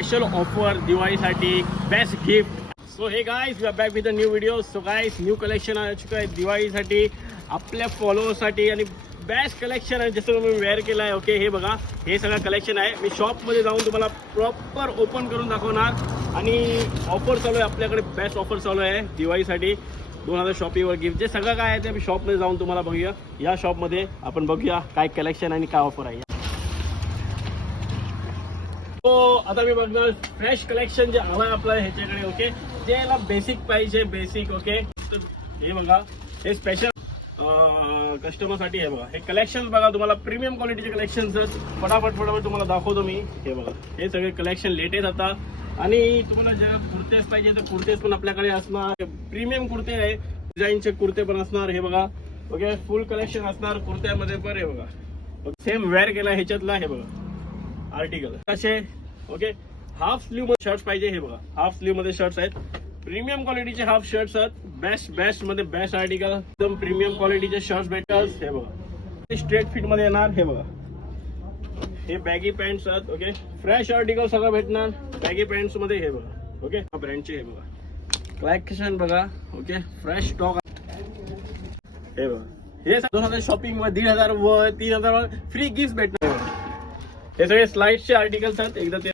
Special offer दिवाळीसाठी best gift. So hey guys we are back with a new video. So guys new collection आ चुका आहे दिवाळीसाठी आपल्या फॉलोअर्ससाठी आणि बेस्ट कलेक्शन आहे जसं मी वेअर केलं आहे. ओके हे बघा हे सगळं कलेक्शन आहे. मी शॉपमध्ये जाऊन तुम्हाला प्रॉपर ओपन करून दाखवणार आणि ऑफर चालू आहे आपल्याकडे. बेस्ट ऑफर चालू आहे दिवाळीसाठी 2000 शॉपिंगवर गिफ्ट. जे सगळं काय आहे ते मी शॉपमध्ये जाऊन तुम्हाला बघूया. या शॉपमध्ये आपण बघूया काय कलेक्शन आणि काय ऑफर आहे. तो आता मी बघणार फ्रेश कलेक्शन जे आलं आहे आपलं ह्याच्याकडे. ओके जे याला बेसिक पाहिजे बेसिक. ओके हे बघा हे स्पेशल कस्टमरसाठी आहे बघा. हे कलेक्शन बघा तुम्हाला प्रीमियम क्वालिटीचे कलेक्शन फटाफट तुम्हाला दाखवतो मी. हे बघा हे सगळे कलेक्शन लेटेस्ट आता आणि तुम्हाला जे कुर्तेस पाहिजे तर कुर्तेस पण आपल्याकडे असणार. प्रीमियम कुर्ते आहे डिझाईनचे कुर्ते पण असणार. हे बघा ओके फुल कलेक्शन असणार कुर्त्यामध्ये पण. हे बघा सेम वेअर केला ह्याच्यातला. हे बघा आर्टिकल कसे ओके हाफ स्लीव मध्ये शर्ट्स पाहिजे. हे बघा हाफ स्लीव मध्ये शर्ट्स आहेत. प्रीमियम क्वालिटीचे हाफ शर्ट्स आहेत. बेस्ट मध्ये बेस्ट आर्टिकल एकदम प्रीमियम क्वालिटीचे शर्ट्स भेटतात. हे बघा स्ट्रेट फिट मध्ये येणार. हे बघा हे बॅगी पॅन्ट्स आहेत. ओके फ्रेश आर्टिकल सगळं भेटणार बॅगी पॅन्ट्स मध्ये. हे बघा ओके ब्रँडचे. हे बघा कलेक्शन बघा ओके फ्रेश स्टॉक. हे बघा हे 2000 शॉपिंग वर 1500 व 3000 फ्री गिफ्ट भेटणार. हे सगळे स्लाइड्सचे आर्टिकल्स आहेत. एकदा ते